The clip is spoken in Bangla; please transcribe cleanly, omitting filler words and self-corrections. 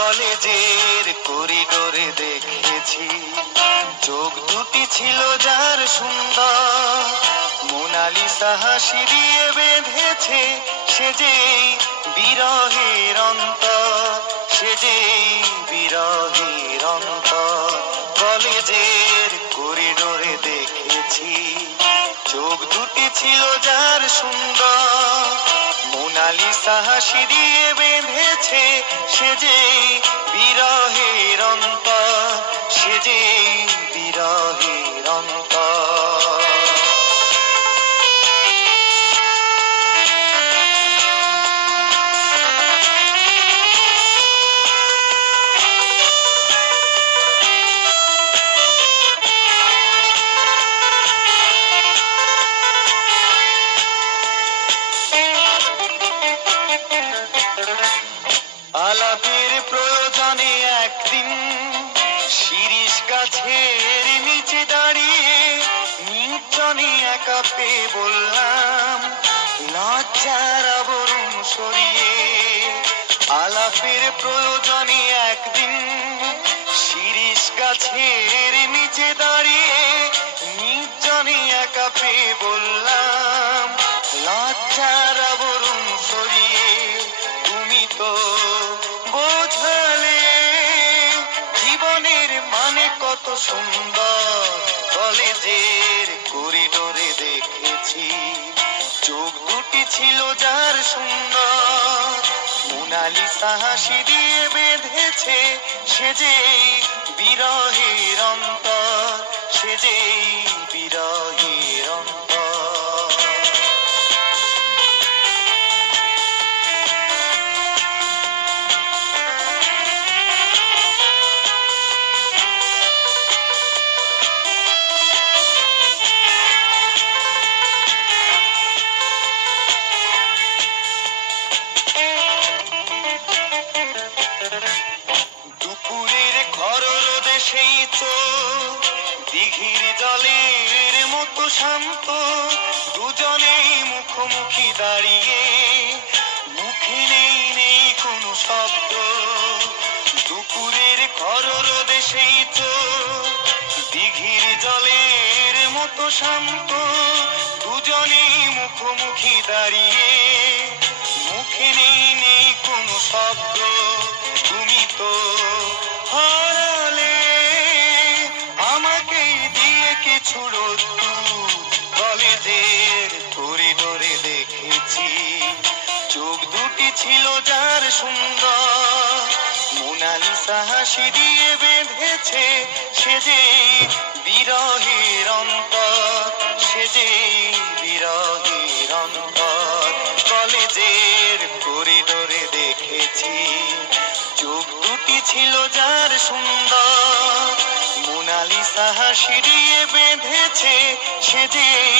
কলেজের করিডোরে দেখেছি চোখ দুটি ছিল যার সুন্দর, মোনালিসা হাসি দিয়ে বেঁধেছে সে যেই বিরহের অন্তর, সে যেই বিরহের অন্তর। কলেজের করিডোরে দেখেছি চোখ দুটি ছিল যার সুন্দর, মোনালিসা হাসি দিয়ে বেঁধেছে সে যেই বিরহের অন্তর, সে যেই বিরহের অন্তর। আলাপের প্রয়োজনে একদিন শিরীষ গাছের নিচে দাঁড়িয়ে নির্জনে একা পেয়ে বললাম লজ্জার আবরণ সরিয়ে। আলাপের প্রয়োজনে একদিন শিরীষ গাছের নিচে দাঁড়িয়ে নির্জনে একা পেয়ে বললাম লজ্জার আবরণ সরিয়ে। তুমি তো বোঝালে জীবনের মানে কত সুন্দর, কলেজের করিডোরে দেখেছি চোখ দুটি ছিল যার সুন্দর, মোনালিসা হাসি দিয়ে বেঁধেছে সে যেই বিরহের অন্তর, সে যেই বিরহের অন্তর। দুপুরের ঘর রোদে সেই চোখ দিঘির জলের মতো শান্ত, দুজনেই মুখোমুখি দাঁড়িয়ে মুখে নেই নেই কোনো শব্দ। দুপুরের ঘর রোদে সেই চোখ দিঘির জলের মতো শান্ত, দুজনেই মুখোমুখি দাঁড়িয়ে মুখে নেই নেই কোনো শব্দ। তুমি তো হারালে আমাকে দিয়ে কিছু রোদ্দুর, কলেজের করিডোরে দেখেছি চোখ দুটি ছিল যার সুন্দর, মোনালিসা হাসি দিয়ে বেঁধেছে সে যেই বিরহের অন্তর, সে যেই বিরহের অন্তর। কলেজের করিডোরে দেখেছি চোখ দুটি ছিল যার সুন্দর, মোনালিসা হাসি দিয়ে বেঁধেছে সে যেই